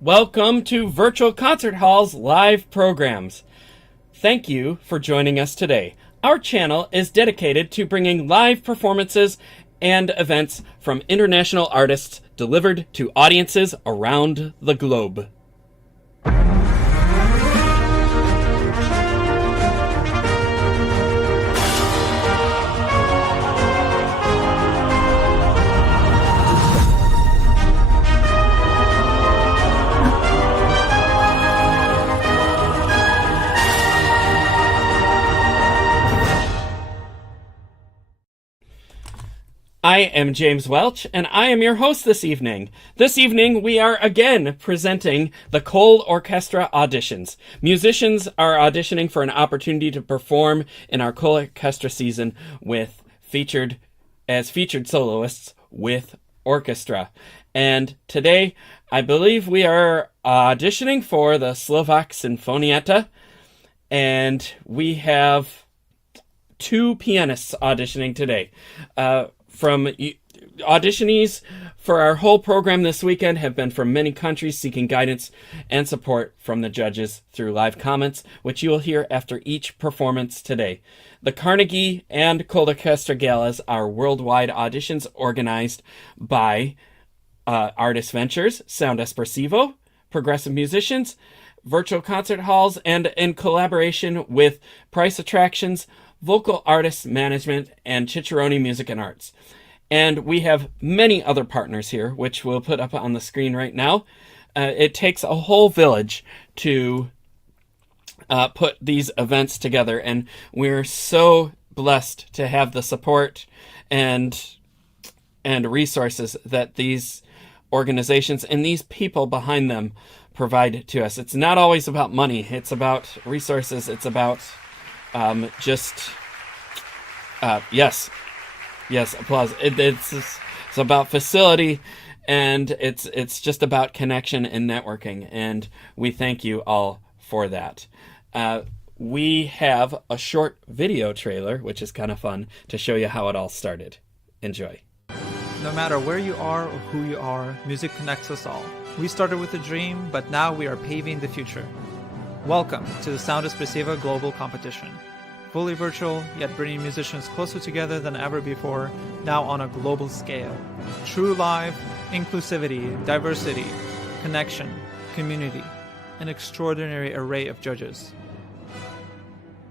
Welcome to Virtual Concert Hall's live programs. Thank you for joining us today. Our channel is dedicated to bringing live performances and events from international artists delivered to audiences around the globe. I am James Welch, and I am your host this evening. This evening, we are again presenting the ColORCHESTRA auditions. Musicians are auditioning for an opportunity to perform in our ColORCHESTRA season with featured soloists with orchestra. And today, I believe we are auditioning for the Slovak Sinfonietta, and we have two pianists auditioning today. From auditionees for our whole program this weekend have been from many countries seeking guidance and support from the judges through live comments, which you will hear after each performance today. The Carnegie and ColORCHESTRA Galas are worldwide auditions organized by Artist Ventures, Sound Espressivo, progressive musicians, virtual concert halls, and in collaboration with Price Attractions, Vocal Artists Management, and Cicciarone Music and Arts. And we have many other partners here, which we'll put up on the screen right now. It takes a whole village to put these events together, and we're so blessed to have the support and resources that these organizations and these people behind them provide to us. It's not always about money. It's about resources. It's about yes, applause. It's about facility, and it's just about connection and networking, and we thank you all for that. We have a short video trailer, which is kind of fun, to show you how it all started. Enjoy. No matter where you are or who you are, music connects us all. We started with a dream, but now we are paving the future. Welcome to the Sound Espressivo Global Competition. Fully virtual, yet bringing musicians closer together than ever before, now on a global scale. True live, inclusivity, diversity, connection, community, an extraordinary array of judges.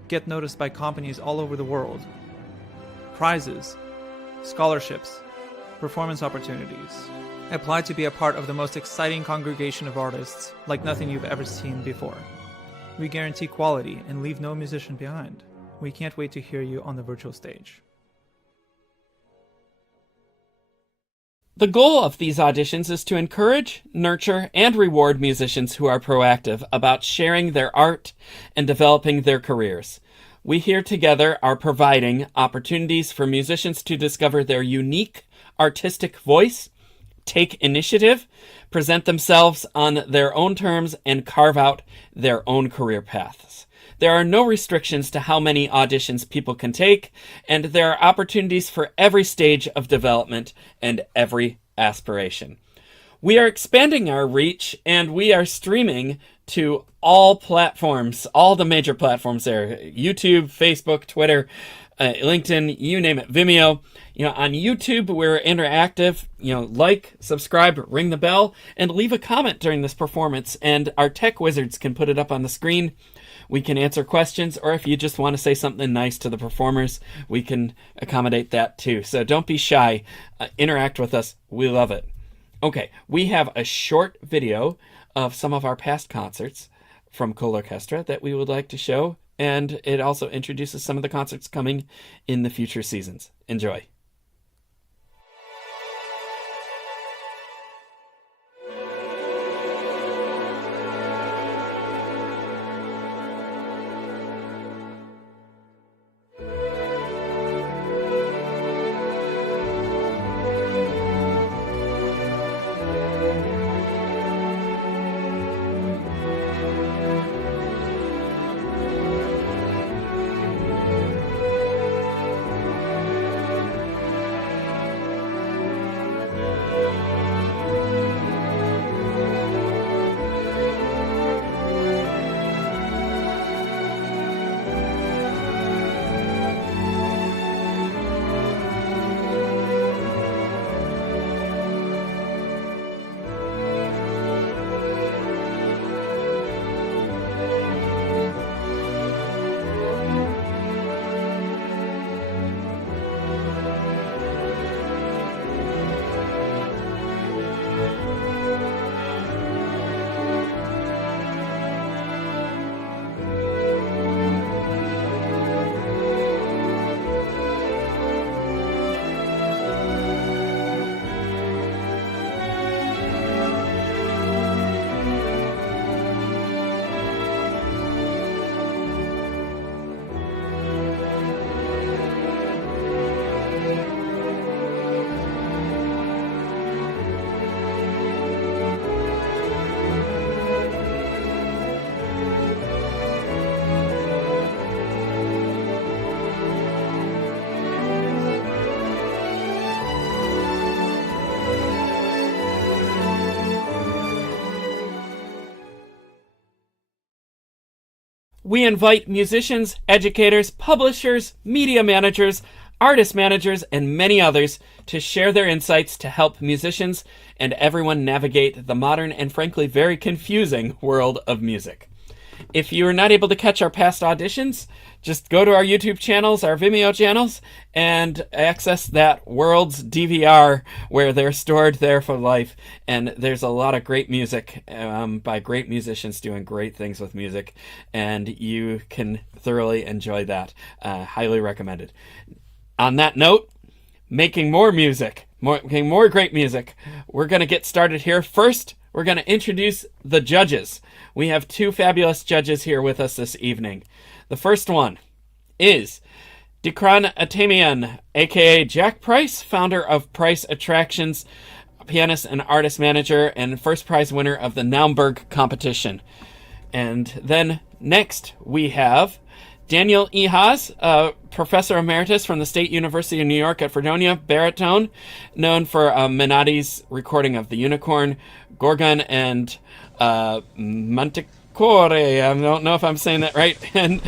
Get noticed by companies all over the world. Prizes, scholarships, performance opportunities. Apply to be a part of the most exciting congregation of artists like nothing you've ever seen before. We guarantee quality and leave no musician behind. We can't wait to hear you on the virtual stage. The goal of these auditions is to encourage, nurture, and reward musicians who are proactive about sharing their art and developing their careers. We here together are providing opportunities for musicians to discover their unique artistic voice, take initiative, present themselves on their own terms, and carve out their own career paths. There are no restrictions to how many auditions people can take, and there are opportunities for every stage of development and every aspiration. We are expanding our reach, and we are streaming to all platforms, all the major platforms there: YouTube, Facebook, Twitter, LinkedIn, you name it, Vimeo. On YouTube, we're interactive. Like, subscribe, ring the bell, and leave a comment during this performance, and our tech wizards can put it up on the screen. We can answer questions, or if you just want to say something nice to the performers, we can accommodate that too. So don't be shy. Interact with us. We love it. Okay, we have a short video of some of our past concerts from ColORCHESTRA that we would like to show, and it also introduces some of the concerts coming in the future seasons. Enjoy. We invite musicians, educators, publishers, media managers, artist managers, and many others to share their insights to help musicians and everyone navigate the modern and frankly very confusing world of music. If you are not able to catch our past auditions, just go to our YouTube channels, our Vimeo channels, and access that world's DVR where they're stored there for life. And there's a lot of great music by great musicians doing great things with music, and you can thoroughly enjoy that. Highly recommended. On that note, making more music, making more great music, we're going to get started here. First, we're going to introduce the judges. We have two fabulous judges here with us this evening. The first one is Dikran Atamian, aka Jack Price, founder of Price Attractions, pianist and artist manager, and first prize winner of the Naumburg competition. And then next we have Daniel E. Haas, professor emeritus from the State University of New York at Fredonia, baritone, known for Menotti's recording of The Unicorn, Gorgon, and Manticore. I don't know if I'm saying that right. And,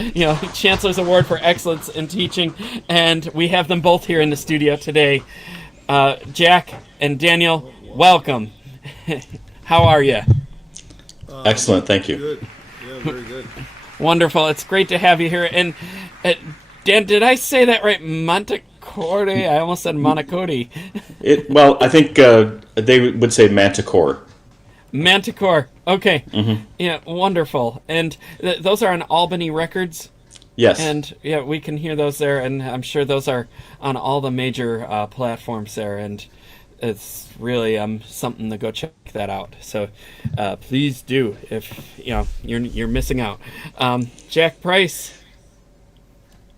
Chancellor's Award for Excellence in Teaching. And we have them both here in the studio today. Jack and Daniel, welcome. How are you? Excellent, thank you. Good. Yeah, very good. Wonderful. It's great to have you here. And Dan, did I say that right? Manticore? I almost said Monacote. Well, I think they would say Manticore. Manticore. Okay. Mm-hmm. Yeah, wonderful. And those are on Albany Records? Yes. And yeah, we can hear those there, and I'm sure those are on all the major platforms there, and it's really something to go check that out. So please do, if you're missing out. Jack Price,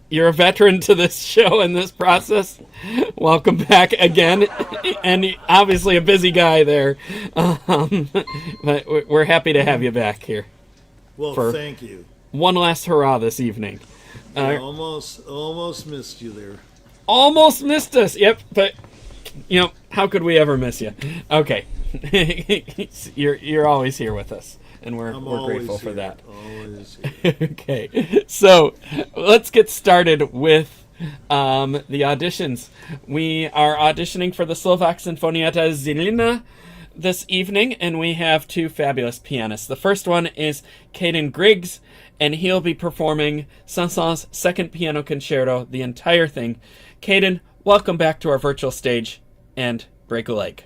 you're a veteran to this show and this process. Welcome back again, and obviously a busy guy there, but we're happy to have you back here. Well, thank you. One last hurrah this evening. I almost missed you there. Almost missed us. Yep, but how could we ever miss you? Okay, you're always here with us, and we're grateful for that. Always here. Okay, so let's get started with the auditions. We are auditioning for the Slovak Sinfonietta Zilina this evening, and we have two fabulous pianists. The first one is Caden Griggs, and he'll be performing Saint-Saëns' Second Piano Concerto, the entire thing. Caden, welcome back to our virtual stage, and break a leg.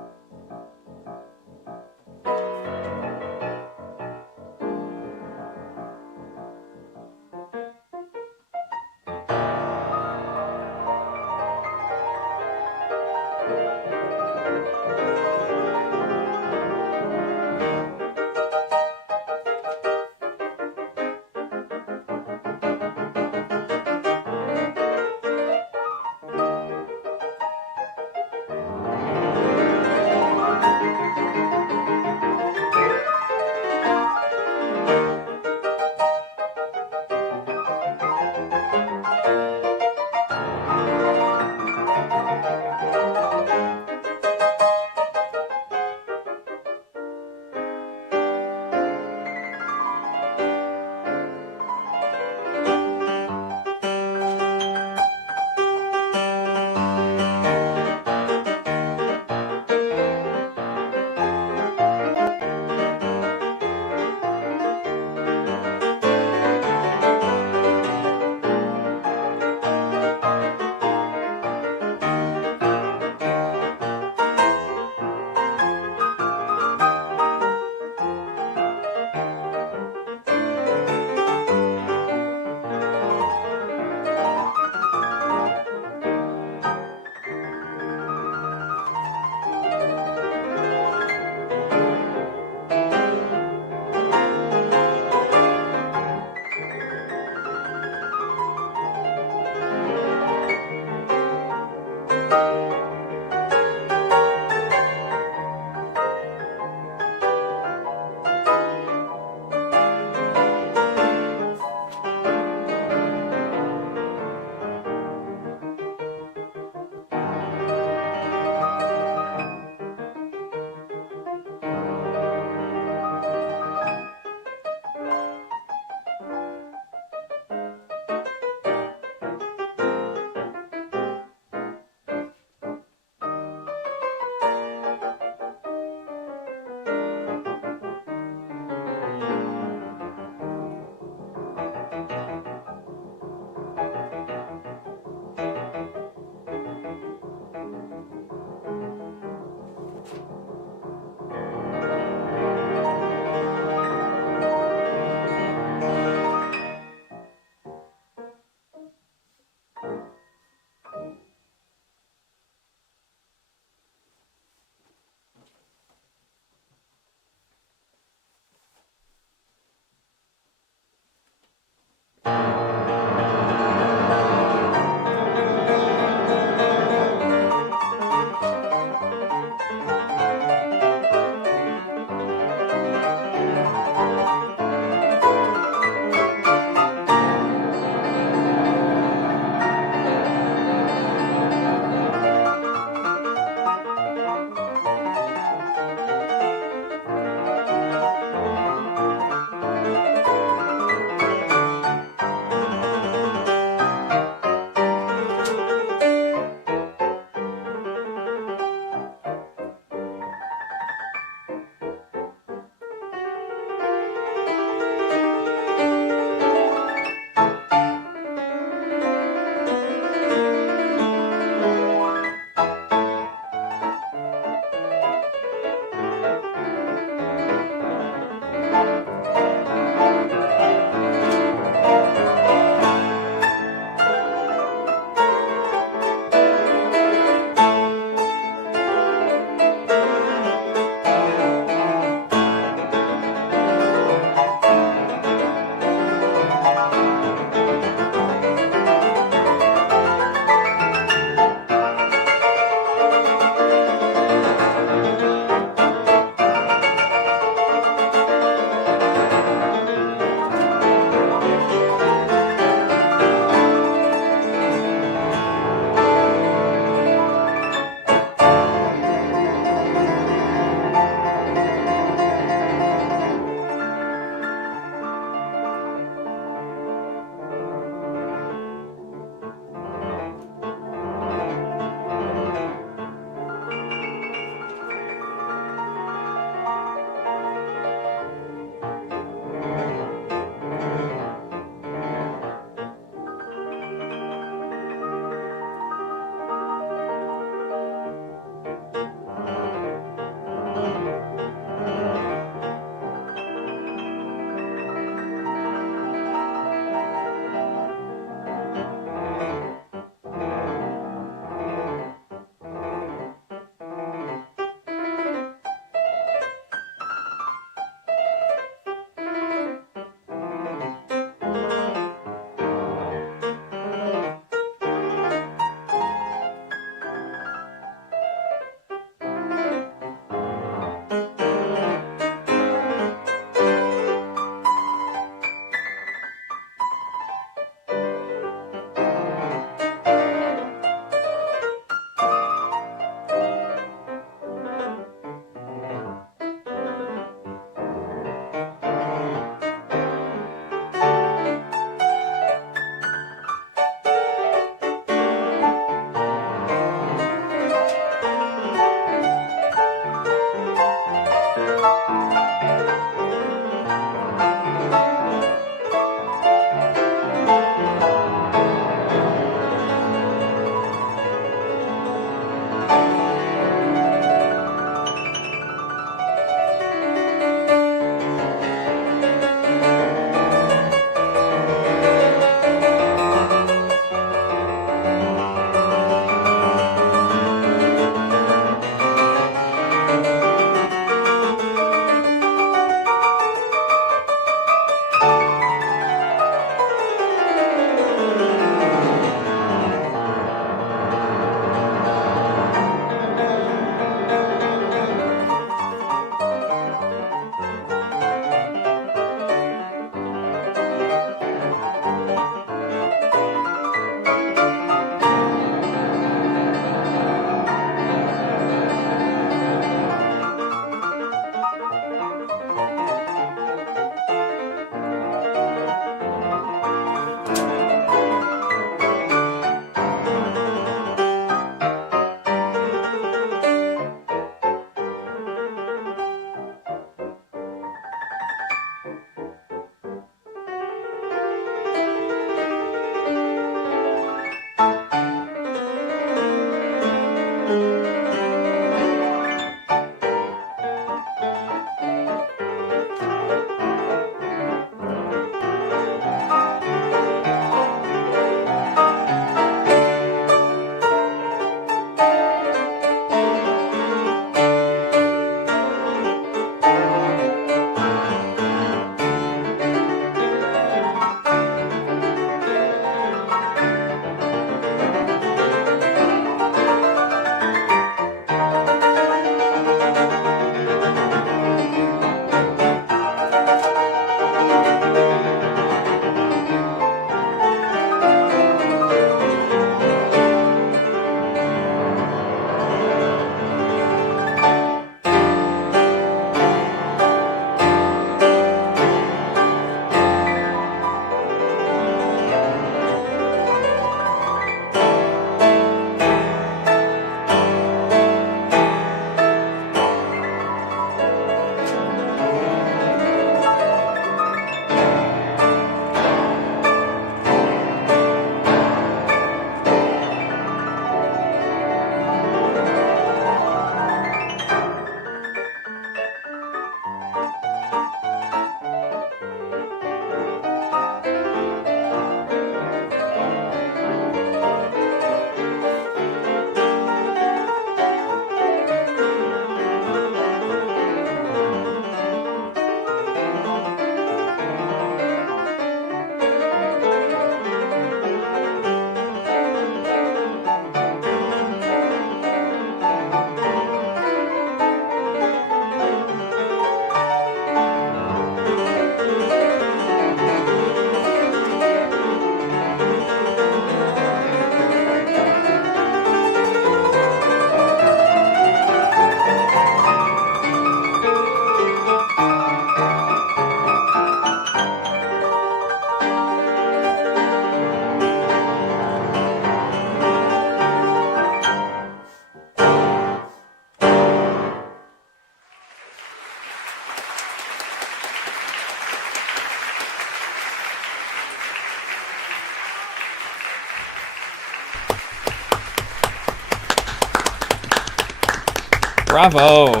Bravo.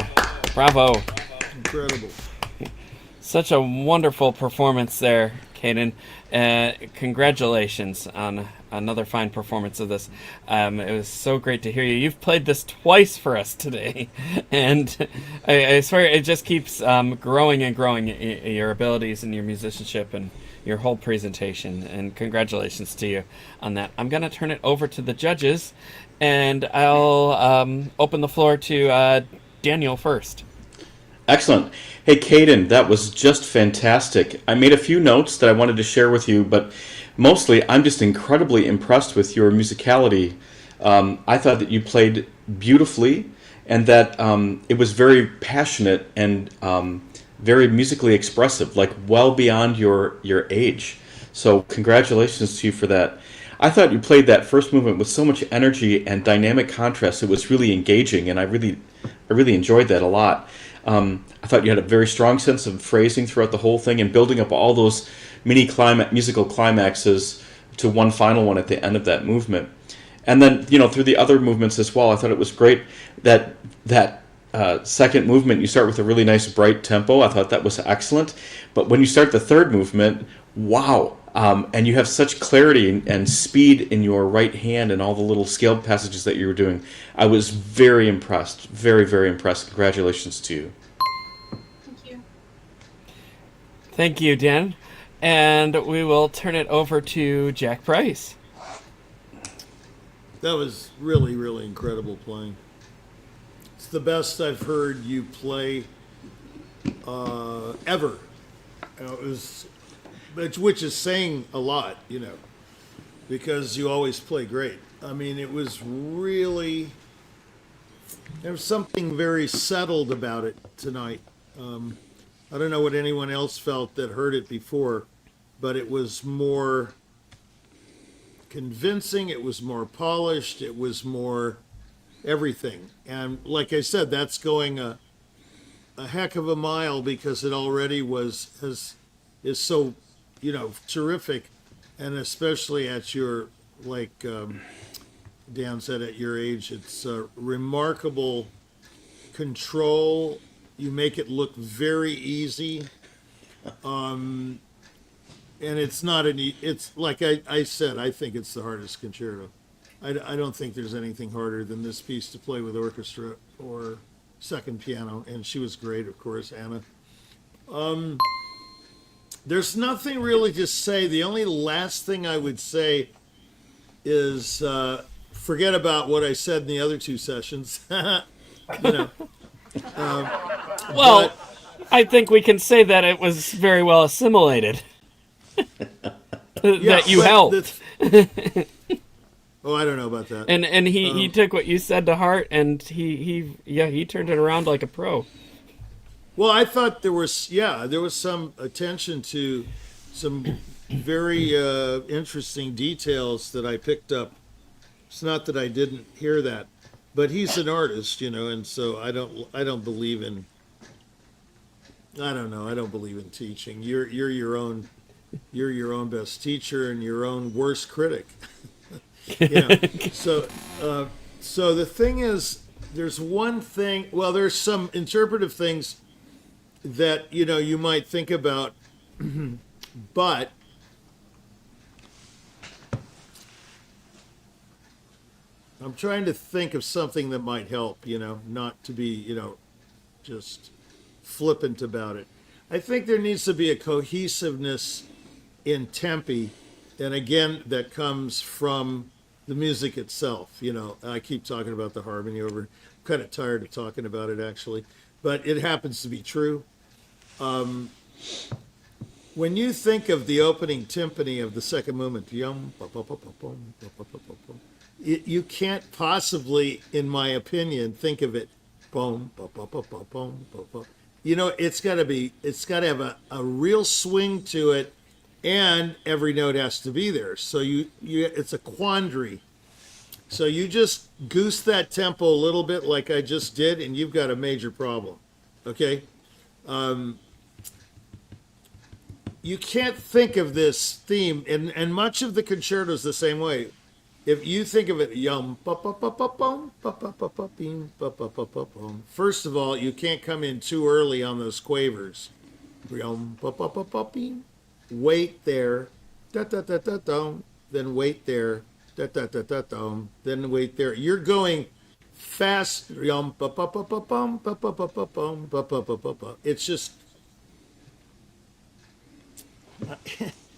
Bravo. Incredible. Such a wonderful performance there, Caden. Congratulations on another fine performance of this. It was so great to hear you. You've played this twice for us today, and I swear it just keeps growing and growing, your abilities and your musicianship and your whole presentation, and congratulations to you on that. I'm going to turn it over to the judges, and I'll open the floor to Daniel first. Excellent. Hey, Caden, that was just fantastic. I made a few notes that I wanted to share with you, but mostly I'm just incredibly impressed with your musicality. I thought that you played beautifully and that it was very passionate and very musically expressive, like well beyond your age. So congratulations to you for that. I thought you played that first movement with so much energy and dynamic contrast. It was really engaging, and I really enjoyed that a lot. I thought you had a very strong sense of phrasing throughout the whole thing and building up all those mini musical climaxes to one final one at the end of that movement. And then, through the other movements as well, I thought it was great that second movement, you start with a really nice bright tempo. I thought that was excellent. But when you start the third movement, wow. And you have such clarity and speed in your right hand and all the little scaled passages that you were doing. I was very impressed. Very, very impressed. Congratulations to you. Thank you. Thank you, Dan. And we will turn it over to Jack Price. That was really, really incredible playing. It's the best I've heard you play ever. It was, which is saying a lot, because you always play great. I mean, it was really, there was something very settled about it tonight. I don't know what anyone else felt that heard it before, but it was more convincing, it was more polished, it was more everything. And like I said, that's going a heck of a mile because it already is so, terrific. And especially at your, like Dan said, at your age, it's remarkable control. You make it look very easy. And it's not it's like I said, I think it's the hardest concerto. I don't think there's anything harder than this piece to play with orchestra or second piano. And she was great, of course, Anna. There's nothing really to say. The only last thing I would say is forget about what I said in the other two sessions. Well, I think we can say that it was very well assimilated. That you helped. Oh, I don't know about that. And he took what you said to heart, and he turned it around like a pro. Well, I thought there was some attention to some very interesting details that I picked up. It's not that I didn't hear that, but he's an artist, and so I don't believe in. I don't know. I don't believe in teaching. You're your own best teacher and your own worst critic. So the thing is, there's one thing. Well, there's some interpretive things that you might think about, but I'm trying to think of something that might help. Not to be just flippant about it. I think there needs to be a cohesiveness in tempi, and again, that comes from the music itself. I keep talking about the harmony over. I'm kind of tired of talking about it, actually, but it happens to be true. When you think of the opening timpani of the second movement, you can't possibly, in my opinion, think of it. It's got to have a real swing to it, and every note has to be there. So it's a quandary. So you just goose that tempo a little bit like I just did, and you've got a major problem. Okay? You can't think of this theme, and much of the concerto is the same way. if you think of it, yum, ba ba ba ba bum, ba ba ba ba beam, ba ba ba ba bum. First of all, you can't come in too early on those quavers. Yum, ba ba ba ba beam. Wait there, da da da da dum. Then wait there, da da da da dum. Then wait there. You're going fast. Yum, ba ba ba ba bum, ba ba ba ba bum, ba ba ba ba ba. It's just.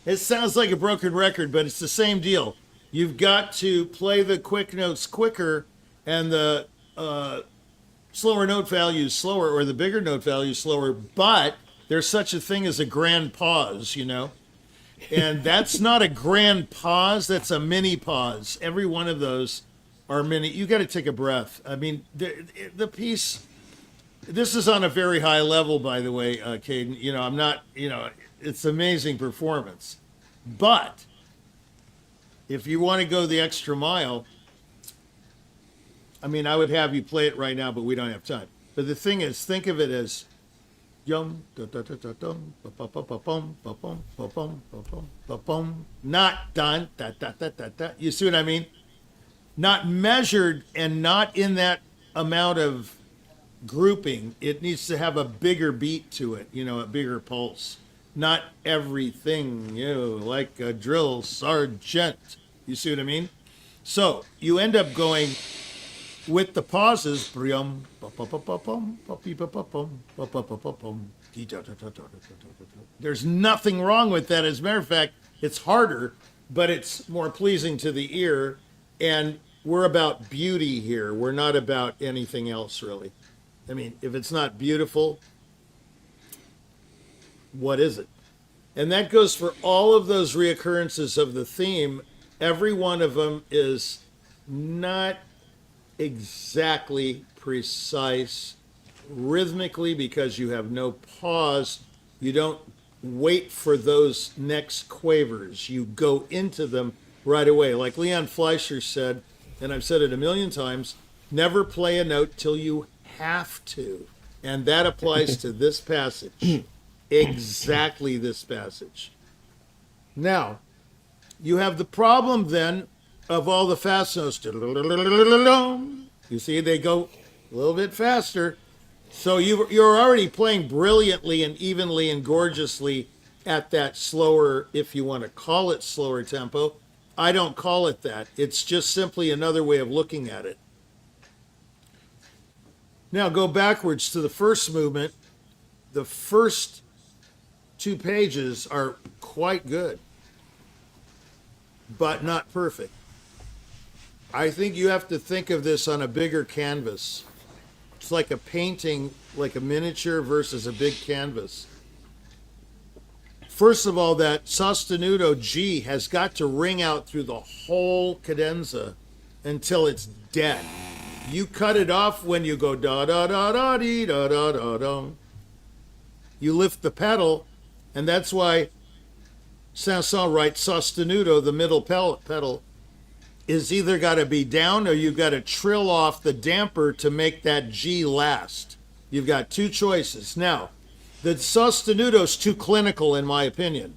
It sounds like a broken record, but it's the same deal. You've got to play the quick notes quicker and the slower note values slower, or the bigger note values slower, but there's such a thing as a grand pause, And that's not a grand pause, that's a mini pause. Every one of those are mini. You got to take a breath. I mean, the piece, this is on a very high level, by the way, Caden. I'm not, it's amazing performance. But if you want to go the extra mile, I mean, I would have you play it right now, but we don't have time. But the thing is, think of it as yum, da da da da dum, ba ba ba ba bum, ba bum, ba bum, ba bum, ba bum, not done, da da da da da. You see what I mean? Not measured and not in that amount of grouping. It needs to have a bigger beat to it, a bigger pulse. Not everything, like a drill sergeant. You see what I mean? So you end up going with the pauses. There's nothing wrong with that. As a matter of fact, it's harder, but it's more pleasing to the ear. And we're about beauty here. We're not about anything else, really. I mean, if it's not beautiful, what is it? And that goes for all of those reoccurrences of the theme. Every one of them is not exactly precise rhythmically because you have no pause. You don't wait for those next quavers. You go into them right away. Like Leon Fleischer said, and I've said it a million times, never play a note till you have to. And that applies to this passage. Exactly this passage. Now, you have the problem then of all the fast notes. You see, they go a little bit faster. So you're already playing brilliantly and evenly and gorgeously at that slower, if you want to call it slower tempo. I don't call it that. It's just simply another way of looking at it. Now go backwards to the first movement. The first 2 pages are quite good, but not perfect. I think you have to think of this on a bigger canvas. It's like a painting, like a miniature versus a big canvas. First of all, that sostenuto G has got to ring out through the whole cadenza until it's dead. You cut it off when you go da da da da dee da da da da. You lift the pedal, and that's why Saint-Saëns writes sostenuto, the middle pedal, is either got to be down or you've got to trill off the damper to make that G last. You've got 2 choices. Now, the sostenuto is too clinical, in my opinion.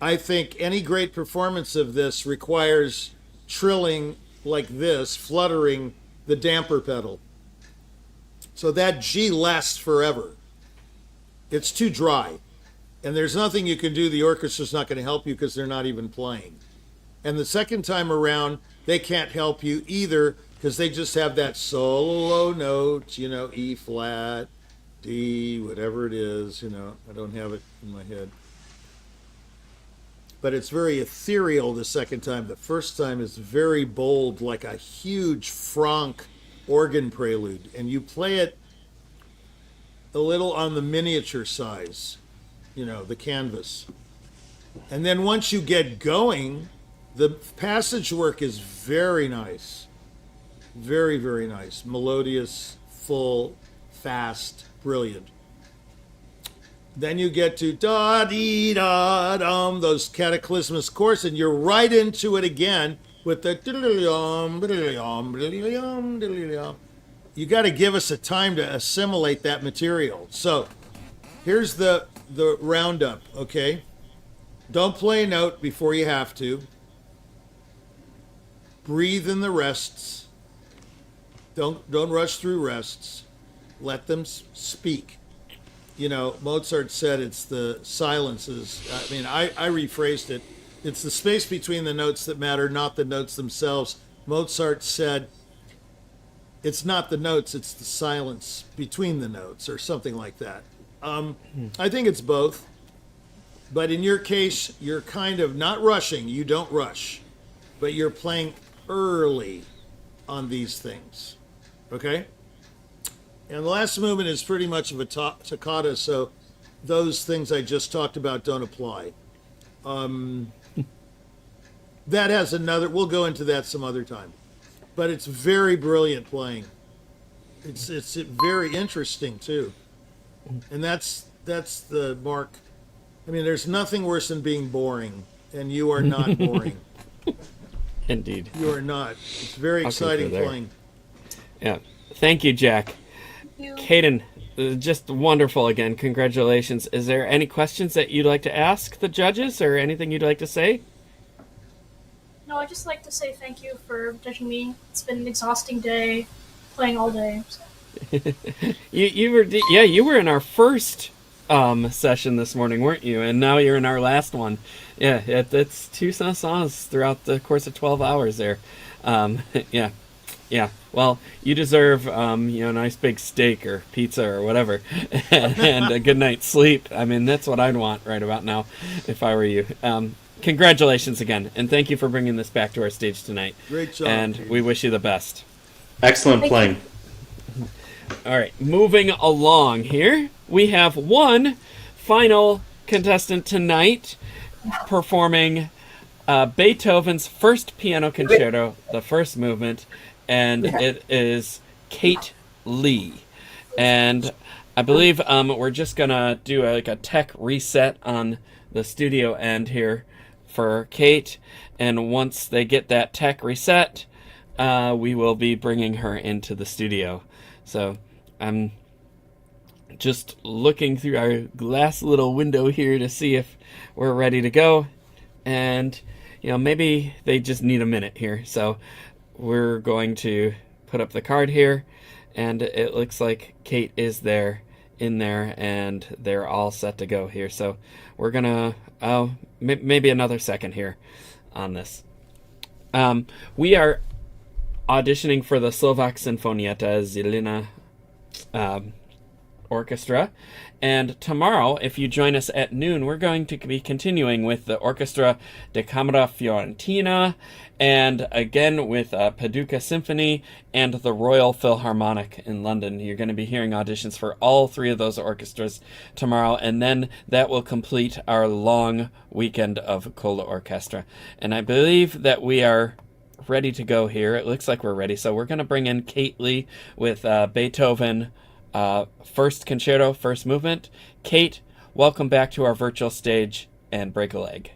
I think any great performance of this requires trilling like this, fluttering the damper pedal. So that G lasts forever. It's too dry. And there's nothing you can do. The orchestra's not going to help you because they're not even playing. And the second time around, they can't help you either because they just have that solo note, E flat, D, whatever it is, I don't have it in my head. But it's very ethereal the second time. The first time is very bold, like a huge Franck organ prelude. And you play it a little on the miniature size, the canvas. And then once you get going, the passage work is very nice. Very, very nice. Melodious, full, fast, brilliant. Then you get to da-dee-da-dum, those cataclysmos chords, and you're right into it again with the diddly-yum, diddly-yum, diddly-yum, diddly-yum. You got to give us a time to assimilate that material. So here's the roundup, okay? Don't play a note before you have to. breathe in the rests. Don't rush through rests. Let them speak. You know, Mozart said it's the silences. I mean, I rephrased it. It's the space between the notes that matter, not the notes themselves. Mozart said it's not the notes, it's the silence between the notes, or something like that. I think it's both. But in your case, you're kind of not rushing. You don't rush, but you're playing early on these things. Okay? And the last movement is pretty much of a toccata, so those things I just talked about don't apply. That has another, we'll go into that some other time. But it's very brilliant playing. It's very interesting too. And that's the mark. I mean, there's nothing worse than being boring, and you are not boring. Indeed. You are not. It's very exciting playing. Yeah. Thank you, Jack. Thank you. Caden, just wonderful again. Congratulations. Is there any questions that you'd like to ask the judges, or anything you'd like to say? No, I'd just like to say thank you for judging me. It's been an exhausting day, playing all day. So. You were in our first session this morning, weren't you? And now you're in our last one. Yeah, it's two songs throughout the course of 12 hours there. Yeah. Well, you deserve a nice big steak or pizza or whatever, and a good night's sleep. I mean, that's what I'd want right about now, if I were you. Congratulations again, and thank you for bringing this back to our stage tonight. Great job. And we wish you the best. Excellent playing. All right, moving along here, we have one final contestant tonight performing Beethoven's first piano concerto, the first movement, and it is Kate Lee. And I believe we're just gonna do a tech reset on the studio end here for Kate, and once they get that tech reset, we will be bringing her into the studio. So I'm just looking through our glass little window here to see if we're ready to go, and maybe they just need a minute here. So we're going to put up the card here, and it looks like Kate is in there, and they're all set to go here. So we're gonna maybe another second here on this. We are auditioning for the Slovak Sinfonietta Zilina Orchestra, and tomorrow, if you join us at noon, we're going to be continuing with the Orchestra de Camera Fiorentina, and again with Paducah Symphony and the Royal Philharmonic in London. You're going to be hearing auditions for all three of those orchestras tomorrow, and then that will complete our long weekend of ColORCHESTRA. And I believe that we are ready to go here. It looks like we're ready, so we're going to bring in Kate Lee with Beethoven first concerto, first movement. Kate, welcome back to our virtual stage, and break a leg.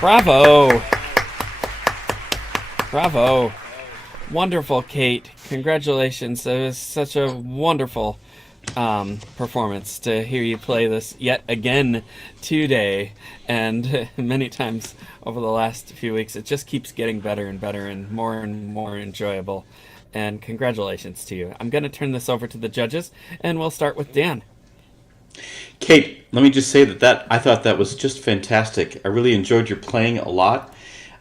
Bravo. Bravo. Wonderful, Kate. Congratulations. It was such a wonderful performance to hear you play this yet again today, and many times over the last few weeks. It just keeps getting better and more enjoyable. And congratulations to you. I'm going to turn this over to the judges, and we'll start with Dan. Kate, let me just say that I thought that was just fantastic. I really enjoyed your playing a lot.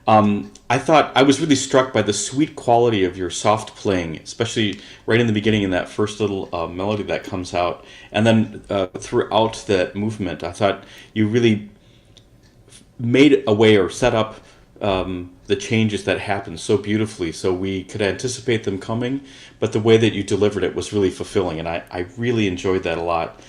I thought I was really struck by the sweet quality of your soft playing, especially right in the beginning in that first little melody that comes out, and then throughout that movement. I thought you really made a way or set up the changes that happened so beautifully, so we could anticipate them coming, but the way that you delivered it was really fulfilling, and I really enjoyed that a lot.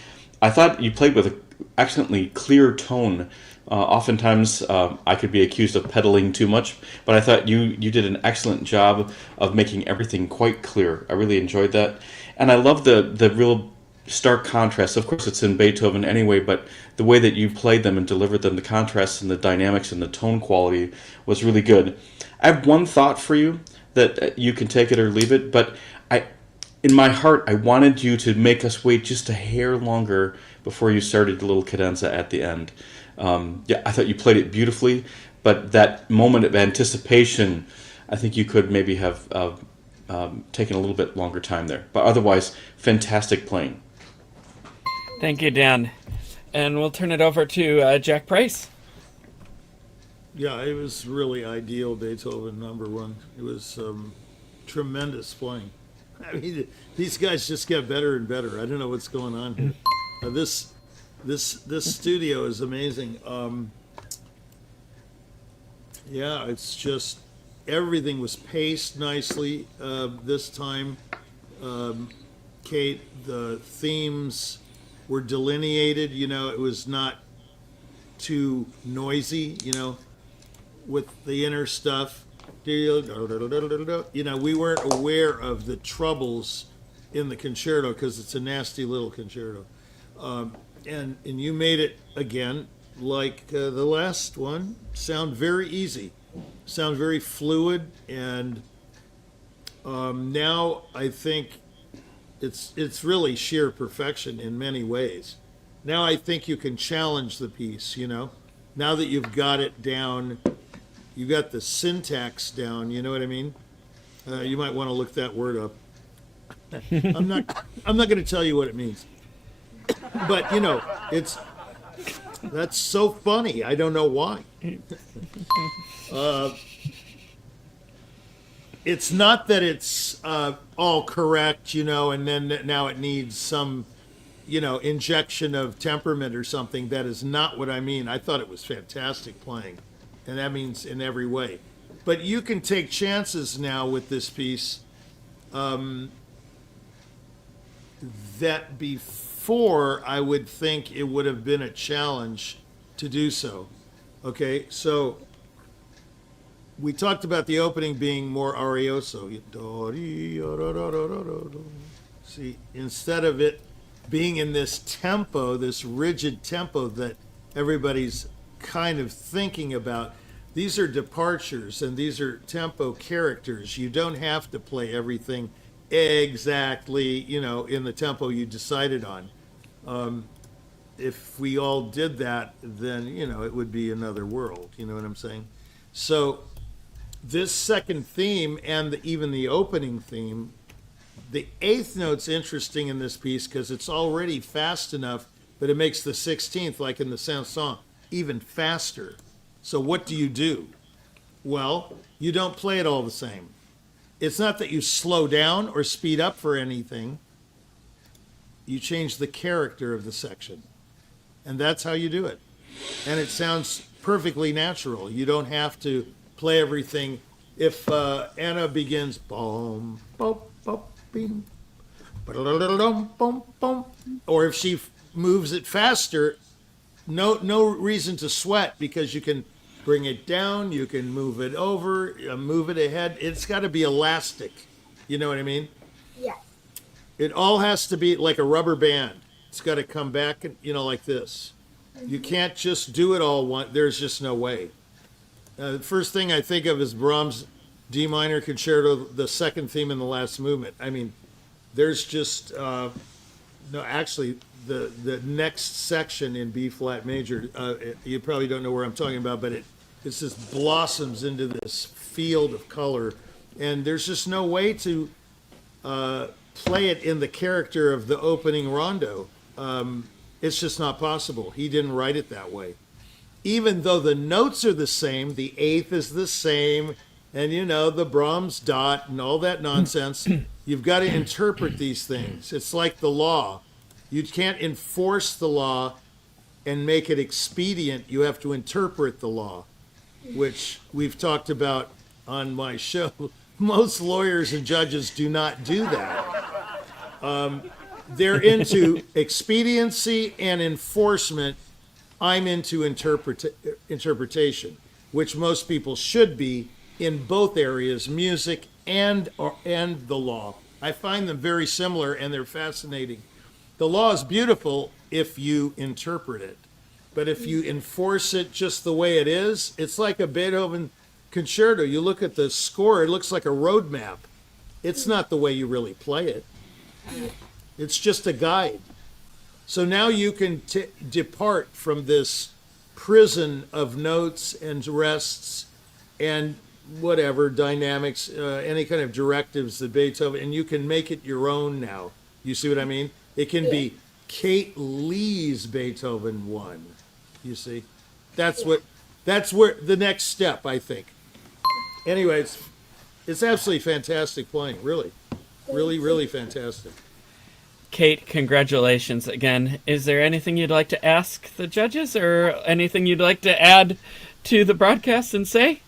I thought you played with an excellently clear tone. Oftentimes, I could be accused of pedaling too much, but I thought you did an excellent job of making everything quite clear. I really enjoyed that. And I love the real stark contrast. Of course, it's in Beethoven anyway, but the way that you played them and delivered them, the contrast and the dynamics and the tone quality was really good. I have one thought for you that you can take it or leave it, but in my heart, I wanted you to make us wait just a hair longer before you started the little cadenza at the end. Yeah, I thought you played it beautifully, but that moment of anticipation, I think you could maybe have taken a little bit longer time there. But otherwise, fantastic playing. Thank you, Dan. And we'll turn it over to Jack Price. Yeah, it was really ideal, Beethoven #1. It was tremendous playing. I mean, these guys just get better and better. I don't know what's going on here. This studio is amazing. Yeah, it's just everything was paced nicely this time. Kate, the themes were delineated. You know, it was not too noisy. You know, with the inner stuff. You know, we weren't aware of the troubles in the concerto because it's a nasty little concerto. And you made it, again, like the last one, sound very easy, sound very fluid, and now I think it's really sheer perfection in many ways. Now I think you can challenge the piece, you know, now that you've got it down. You got the syntax down, you know what I mean? You might want to look that word up. I'm not going to tell you what it means. But, you know, that's so funny. I don't know why. It's not that it's all correct, you know, and then now it needs some, you know, injection of temperament or something. That is not what I mean. I thought it was fantastic playing. And that means in every way. But you can take chances now with this piece that before I would think it would have been a challenge to do so. Okay, so we talked about the opening being more arioso. See, instead of it being in this tempo, this rigid tempo that everybody's kind of thinking about, these are departures and these are tempo characters. You don't have to play everything exactly, you know, in the tempo you decided on. If we all did that, then, you know, it would be another world. You know what I'm saying? So this second theme and even the opening theme, the eighth note's interesting in this piece because it's already fast enough, but it makes the 16th, like in the chanson, even faster. So what do? Well, you don't play it all the same. It's not that you slow down or speed up for anything. You change the character of the section. And that's how you do it. And it sounds perfectly natural. You don't have to play everything. If Anna begins, boom, boom, boom, bing, boom, boom, or if she moves it faster, no reason to sweat because you can bring it down, you can move it over, move it ahead. It's got to be elastic. You know what I mean? Yes. It all has to be like a rubber band. It's got to come back, you know, like this. You can't just do it all one. There's just no way. The first thing I think of is Brahms' D minor concerto, the second theme in the last movement. I mean, there's just no. Actually, the next section in B flat major, you probably don't know where I'm talking about, but it just blossoms into this field of color, and there's just no way to play it in the character of the opening rondo. It's just not possible. He didn't write it that way. Even though the notes are the same, the eighth is the same, and the Brahms dot and all that nonsense, you've got to interpret these things. It's like the law. You can't enforce the law and make it expedient. You have to interpret the law, which we've talked about on my show. Most lawyers and judges do not do that. They're into expediency and enforcement. I'm into interpretation, which most people should be in both areas, music and the law. I find them very similar, and they're fascinating. The law is beautiful if you interpret it, but if you enforce it just the way it is, it's like a Beethoven concerto. You look at the score, it looks like a road map. It's not the way you really play it. It's just a guide. So now you can depart from this prison of notes and rests and whatever dynamics, any kind of directives that Beethoven, and you can make it your own now. You see what I mean? It can be Kate Lee's Beethoven 1. You see? That's where the next step, I think. Anyway, it's absolutely fantastic playing, really. Really, really fantastic. Kate, congratulations again. Is there anything you'd like to ask the judges or anything you'd like to add to the broadcast and say?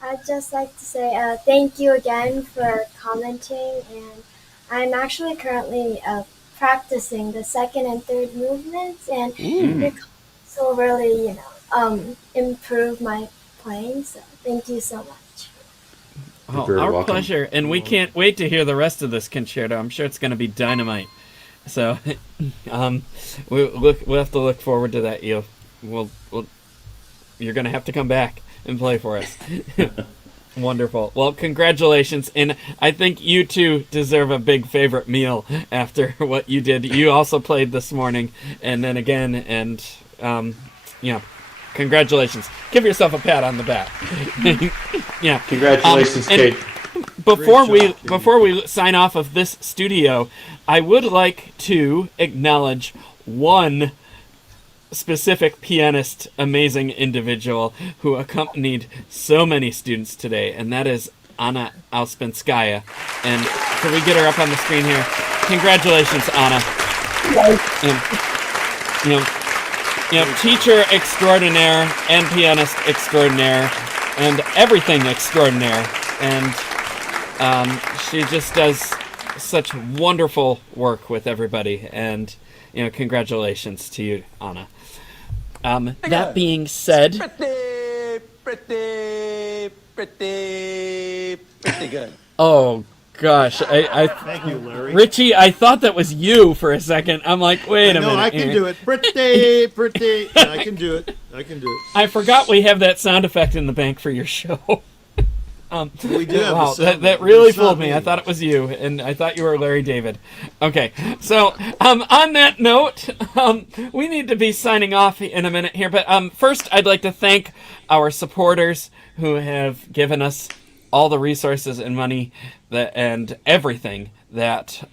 I'd just like to say thank you again for commenting, and I'm actually currently practicing the second and third movements, and your comments will really, improve my playing, so thank you so much. Oh, our welcome. Pleasure, and we can't wait to hear the rest of this concerto. I'm sure it's going to be dynamite. So, we'll have to look forward to that. You're going to have to come back and play for us. Wonderful. Well, congratulations, and I think you two deserve a big favorite meal after what you did. You also played this morning, and then again, and congratulations. Give yourself a pat on the back. Yeah. Congratulations, Kate. Before we sign off of this studio, I would like to acknowledge one specific pianist, amazing individual who accompanied so many students today, and that is Anna Auspinskaya. And can we get her up on the screen here? Congratulations, Anna. And, teacher extraordinaire and pianist extraordinaire and everything extraordinaire. And she just does such wonderful work with everybody. And, congratulations to you, Anna. That being said... Pretty good. Oh, gosh. Thank you, Larry. Richie, I thought that was you for a second. I'm like, wait a minute. No, I can do it. Pretty. Yeah, I can do it. I forgot we have that sound effect in the bank for your show. We do have wow, that really fooled me. I thought it was you, and I thought you were Larry David. Okay, so on that note, we need to be signing off in a minute here. But first, I'd like to thank our supporters who have given us all the resources and money and everything that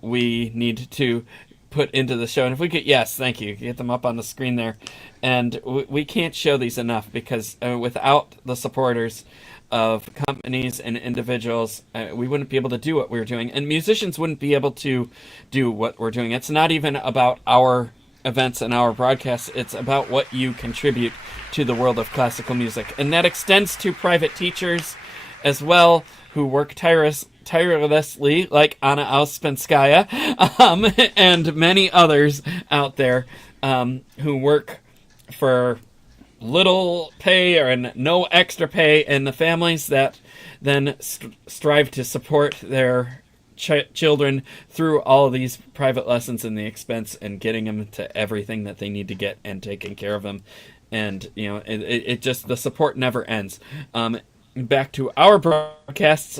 we need to put into the show. And if we could, yes, thank you. Get them up on the screen there. And we can't show these enough because without the supporters of companies and individuals, we wouldn't be able to do what we're doing, and musicians wouldn't be able to do what we're doing. It's not even about our events and our broadcasts, it's about what you contribute to the world of classical music, and that extends to private teachers as well, who work tirelessly, like Anna Auspinskaya, and many others out there who work for little pay or no extra pay, and the families that then strive to support their children through all of these private lessons and the expense and getting them to everything that they need to get and taking care of them. and it just, the support never ends. Back to our broadcasts,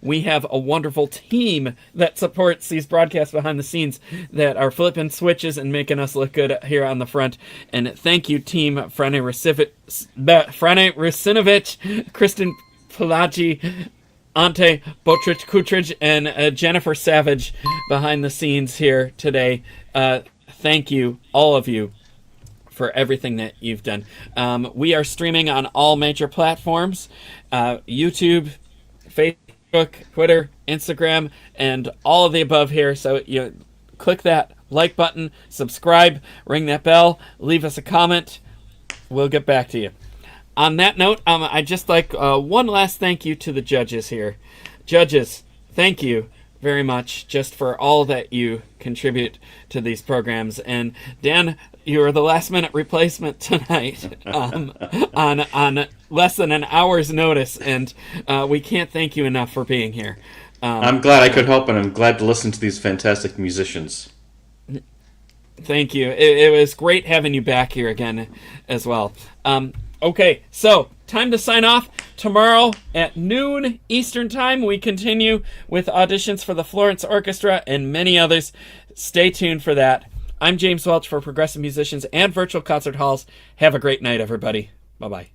we have a wonderful team that supports these broadcasts behind the scenes that are flipping switches and making us look good here on the front. And thank you, team Frane Rusinovic, Kristen Pelagi, Ante Botrich Kutrich, and Jennifer Savage behind the scenes here today. Thank you, all of you, for everything that you've done. We are streaming on all major platforms, YouTube, Facebook, Twitter, Instagram, and all of the above here. So click that like button, subscribe, ring that bell, leave us a comment. We'll get back to you. On that note, I'd just like one last thank you to the judges here. Judges, thank you very much just for all that you contribute to these programs. And Dan, you are the last minute replacement tonight on less than an hour's notice, and we can't thank you enough for being here. I'm glad I could help, and I'm glad to listen to these fantastic musicians. Thank you. It was great having you back here again as well. Okay, so time to sign off. Tomorrow at noon Eastern Time, we continue with auditions for the Florence Orchestra and many others. Stay tuned for that. I'm James Welch for Progressive Musicians and Virtual Concert Halls. Have a great night, everybody. Bye-bye.